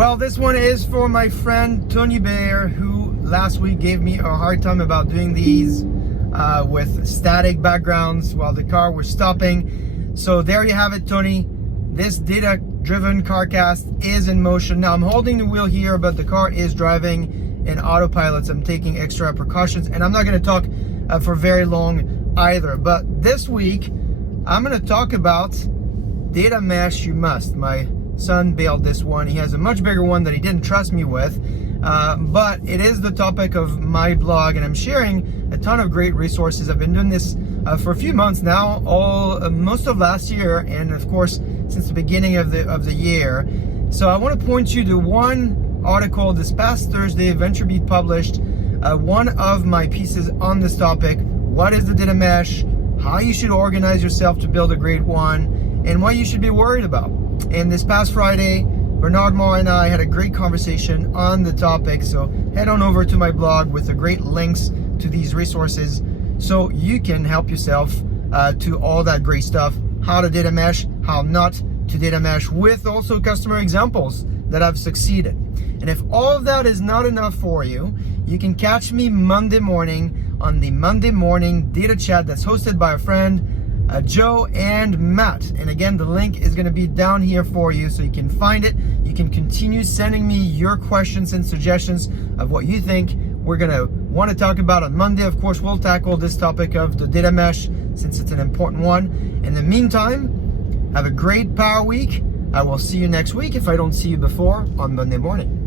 Well, this one is for my friend Tony Bear, who last week gave me a hard time about doing these with static backgrounds while the car was stopping. So there you have it, Tony. This data-driven CarCast is in motion. Now I'm holding the wheel here, but the car is driving in autopilot. So I'm taking extra precautions, and I'm not going to talk for very long either. But this week, I'm going to talk about data mesh you must. My son bailed this one. He has a much bigger one that he didn't trust me with, but it is the topic of my blog, and I'm sharing a ton of great resources. I've been doing this for a few months now, most of last year, and of course since the beginning of the year. So I want to point you to one article this past Thursday. VentureBeat published one of my pieces on this topic. What is the data mesh? How you should organize yourself to build a great one, and what you should be worried about. And this past Friday, Bernard Moore and I had a great conversation on the topic. So head on over to my blog with the great links to these resources so you can help yourself to all that great stuff. How to data mesh, how not to data mesh, with also customer examples that have succeeded. And if all of that is not enough for you, you can catch me Monday morning on the Monday morning data chat that's hosted by a friend, Joe and Matt. And again, the link is going to be down here for you so you can find it. You can continue sending me your questions and suggestions of what you think we're going to want to talk about on Monday. Of course, we'll tackle this topic of the data mesh since it's an important one. In the meantime, have a great power week. I will see you next week if I don't see you before on Monday morning.